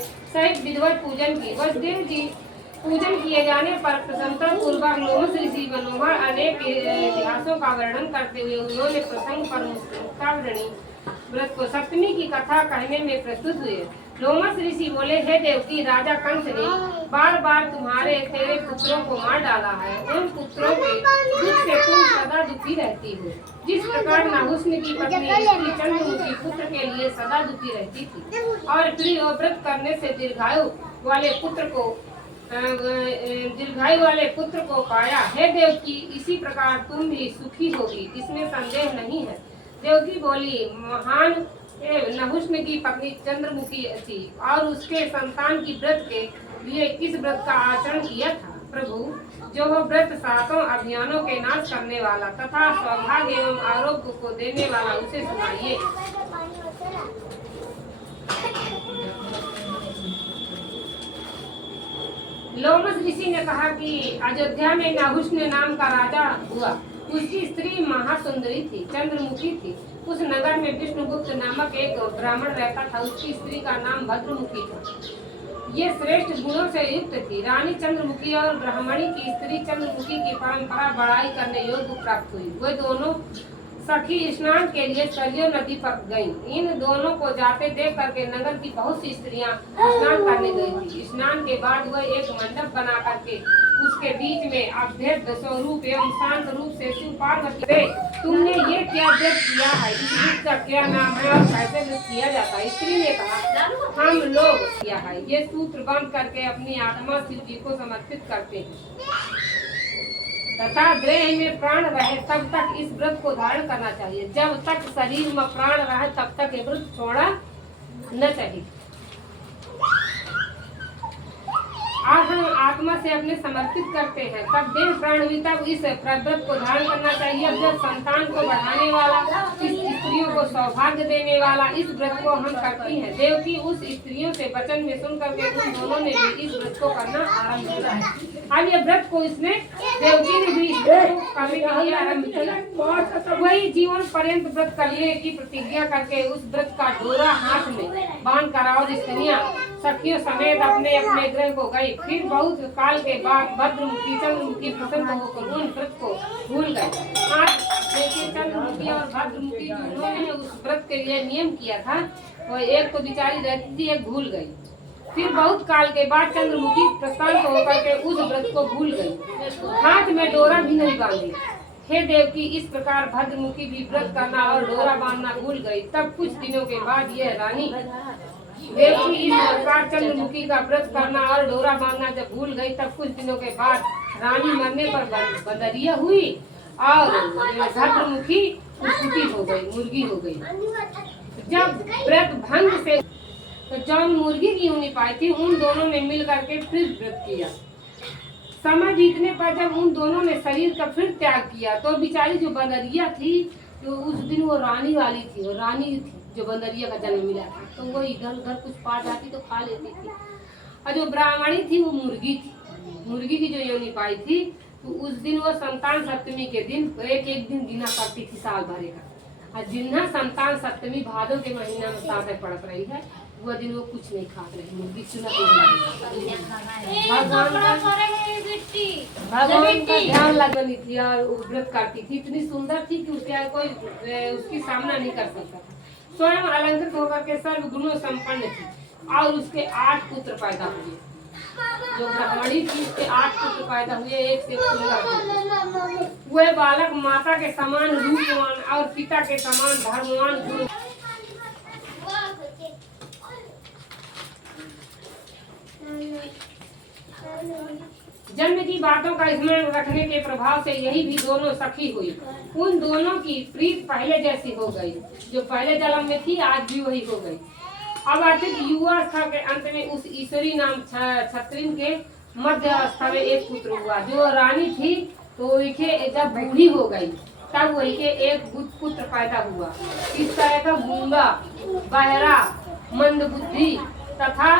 सहित विधिवत पूजन की। वसुदेव की पूजन किए जाने पर प्रसन्नता पूर्वक लोमस ऋषि मनोहर अनेक इतिहासों का वर्णन करते हुए उन्होंने प्रसंग पर मुक्तावरणी व्रत को सप्तमी की कथा कहने में प्रस्तुत हुए। लोमस ऋषि बोले, हे देवकी, राजा कंस ने बार बार तेरे पुत्रों को मार डाला है। उन पुत्रों के दुख से तुम सदा दुखी रहती हो, जिस प्रकार नहुष्ण की पत्नी स्त्री चंद्रमुखी पुत्र के लिए सदा दुखी रहती थी और फिर व्रत करने से दीर्घायु वाले पुत्र को पाया। हे देवकी, इसी प्रकार तुम भी सुखी होगी, इसमें संदेह नहीं है। देवकी बोली, महान नहुष्ण की पत्नी चंद्रमुखी थी और उसके संतान की व्रत के लिए किस व्रत का आचरण किया था? प्रभु, जो हो व्रत सातों अभियानों के नाश करने वाला तथा सौभाग्य एवं आरोग्य को देने वाला, उसे सुनाइए। लोमस ऋषि ने कहा कि अयोध्या में नहुष्ण नाम का राजा हुआ। उसकी स्त्री महासुंदरी थी, चंद्रमुखी थी। उस नगर में विष्णुगुप्त नामक एक ब्राह्मण रहता था। उसकी स्त्री का नाम भद्रमुखी था। ये श्रेष्ठ गुणों से युक्त थी। रानी चंद्रमुखी और ब्राह्मणी की स्त्री चंद्रमुखी की परंपरा बढ़ाई करने योग्य प्राप्त हुई। वे दोनों सखी स्नान के लिए सरयू नदी पर गईं। इन दोनों को जाते देख करके नगर की बहुत सी स्त्रियां स्नान करने गई थी। स्नान के बाद वह एक मंडप बना करके उसके बीच में अभेद स्वरूप एवं शांत रूप से शिव पार्वती, तुमने ये क्या व्रत किया है? इस व्रत का क्या नाम है और कैसे व्रत किया जाता है? स्त्री ने कहा, हम लोग किया है। ये सूत्र बंद करके अपनी आत्मा शिव जी को समर्पित करते हैं तथा देह में प्राण रहे तब तक इस व्रत को धारण करना चाहिए। जब तक शरीर में प्राण रहे तब तक ये व्रत छोड़ना न चाहिए। आज हम आत्मा से अपने समर्पित करते हैं, तब देह प्राण हुई तब इस व्रत को धारण करना चाहिए। जब संतान को बढ़ाने वाला, इस स्त्रियों को सौभाग्य देने वाला इस व्रत को हम करती हैं। देवकी उस स्त्रियों से वचन में सुन करके उन दोनों ने भी इस व्रत को करना आरम्भ किया। अब ये व्रत को इसने देवकी ने भी करने के लिए आरम्भ किया। वही जीवन पर्यंत व्रत करने की प्रतिज्ञा करके उस व्रत का डोरा हाथ में बांध कर और स्त्रियां सखियों समेत अपने अपने गृह को गई। फिर बहुत काल के बाद भद्रमुखी चंद्रमुखी प्रसन्न होकर उन व्रत को भूल गए। आज देखिए, चंद्रमुखी और भद्रमुखी उन्होंने उस व्रत के लिए नियम किया था, और एक तो बिचारी रहती थी, एक भूल गई। फिर बहुत काल के बाद चंद्रमुखी प्रसन्न होकर के उस व्रत को भूल गई, हाथ में डोरा भी नहीं बांधी। हे देवकी, इस प्रकार भद्रमुखी भी व्रत करना और डोरा बांधना भूल गई। तब कुछ दिनों के बाद यह रानी देवकी इस प्रकार चंद्रमुखी का व्रत करना और डोरा बांधना जब भूल गई, तब कुछ दिनों के बाद रानी मरने पर बदरिया हुई और भद्रमुखी कुटी हो गई, मुर्गी हो गई। जब व्रत भंग से तो जौन मुर्गी की होनी पाई थी, उन दोनों ने मिल करके फिर व्रत किया। समय बीतने पर जब उन दोनों ने शरीर का फिर त्याग किया, तो बिचारी जो बंदरिया थी, तो उस दिन वो रानी वाली थी, वो रानी थी जो बंदरिया का जन्म मिला था, तो वो इधर उधर कुछ पा जाती तो खा लेती थी। और जो ब्राह्मणी थी वो मुर्गी थी, मुर्गी की जो योनि पाई थी, तो उस दिन वो संतान सप्तमी के दिन एक एक दिन गिना करती थी साल भरे का। और जिन्हा संतान सप्तमी भादों के महीना में साथ पड़त रही है, वो दिन वो कुछ नहीं खात रही, मुर्गी चुना भगवान का ध्यान लगनी थी और व्रत करती थी। इतनी सुंदर थी कि उसकी सामना नहीं कर सकता। स्वयं अलंकृत होकर के सर्व गुणों संपन्न थी और उसके 8 पुत्र पैदा हुए। जो ब्राह्मणी थी, उसके 8 पुत्र पैदा हुए, एक से सुंदर। वह बालक माता के समान रूपवान और पिता के समान धर्मवान। जन्म की बातों का स्मरण रखने के प्रभाव से यही भी दोनों सखी हुई। उन दोनों की प्रीत पहले जैसी हो गई, जो पहले जन्म में थी आज भी वही हो गई। अब अर्थित युवावस्था के अंत में उस ईश्वरी नाम छत्रिन के मध्य अवस्था में एक पुत्र हुआ। जो रानी थी तो वही जब बूढ़ी हो गई, तब वही के एक पुत्र पैदा हुआ। इस तरह का गूंगा, बहरा, मंदबुद्धि तथा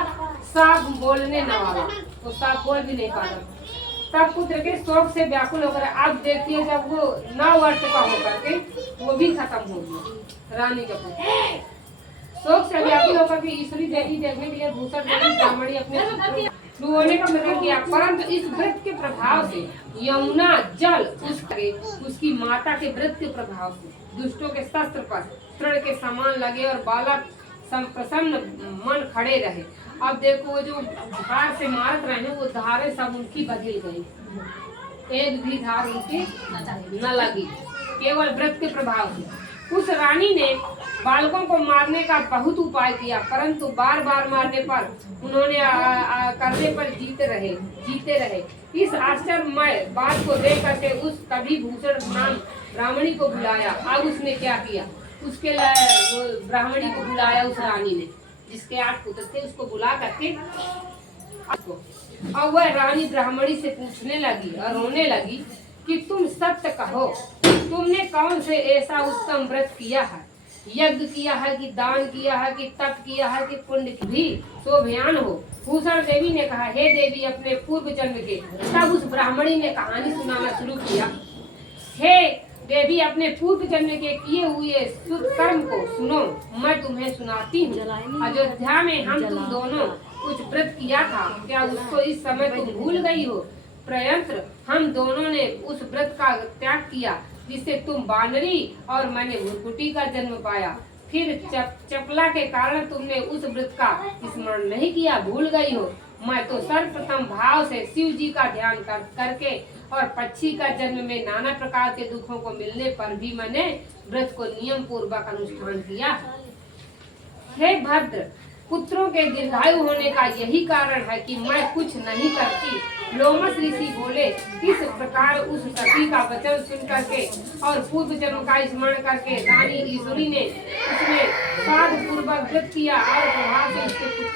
साफ बोलने न वाला, वो साफ बोल भी नहीं पाता। तब पुत्र के शोक से व्याकुल होकर, अब देखिए जब वो 9 वर्ष का होकर के वो भी खत्म हो गया, रानी का पुत्र। शोक से व्याकुल होकर के ईश्वरी देवी देखने के लिए भूषण देवी ब्राह्मणी अपने पुत्रों होने का मतलब किया, परंतु इस व्रत के प्रभाव से यमुना जल उसकी माता के व्रत के प्रभाव से दुष्टों के शस्त्र पर तृण के समान लगे और बालक प्रसन्न मन खड़े रहे। अब देखो वो जो धार से मारत रहे वो धारें सब उनकी बदल गई, एक भी धार उनकी न लगी, केवल व्रत के प्रभाव से। उस रानी ने बालकों को मारने का बहुत उपाय किया, परंतु बार बार मारने पर उन्होंने करने पर जीते रहे। इस आश्चर्यमय बात को देख करके उस तभी भूषण नाम ब्राह्मणी को बुलाया। अब उसने क्या किया, उसके ब्राह्मणी को बुलाया उस रानी ने, जिसके 8 पुत्र थे, उसको बुला करके और वह रानी ब्राह्मणी से पूछने लगी और रोने लगी कि तुम सत्य कहो, तुमने कौन से ऐसा उत्तम व्रत किया है, यज्ञ किया है कि दान किया है कि तप किया है कि पुण्य भी शोभयान हो। भूषण देवी ने कहा, हे देवी अपने पूर्व जन्म के। तब उस ब्राह्मणी ने कहानी सुनाना शुरू किया। हे देवी अपने पूर्व जन्म के किए हुए शुभ कर्म को सुनो, मैं तुम्हें सुनाती हूँ। अयोध्या में हम तुम दोनों कुछ व्रत किया था, क्या उसको इस समय तुम भूल गई हो? प्रयंत्र हम दोनों ने उस व्रत का त्याग किया जिससे तुम बानरी और मैंने भुरकुटी का जन्म पाया। फिर चपला के कारण तुमने उस व्रत का स्मरण नहीं किया, भूल गई हो। मैं तो सर्वप्रथम भाव से शिव जी का ध्यान करके और पक्षी का जन्म में नाना प्रकार के दुखों को मिलने पर भी मैंने व्रत को नियम पूर्वक अनुष्ठान किया। हे भद्र, पुत्रों के दीर्घायु होने का यही कारण है कि मैं कुछ नहीं करती। लोमस ऋषि बोले, इस प्रकार उस सती का वचन सुन करके और पूर्व जन्म का स्मरण करके रानी ईश्वरी ने उसने साध पूर्वक व्रत किया और प्रभाव से उसके पुत्र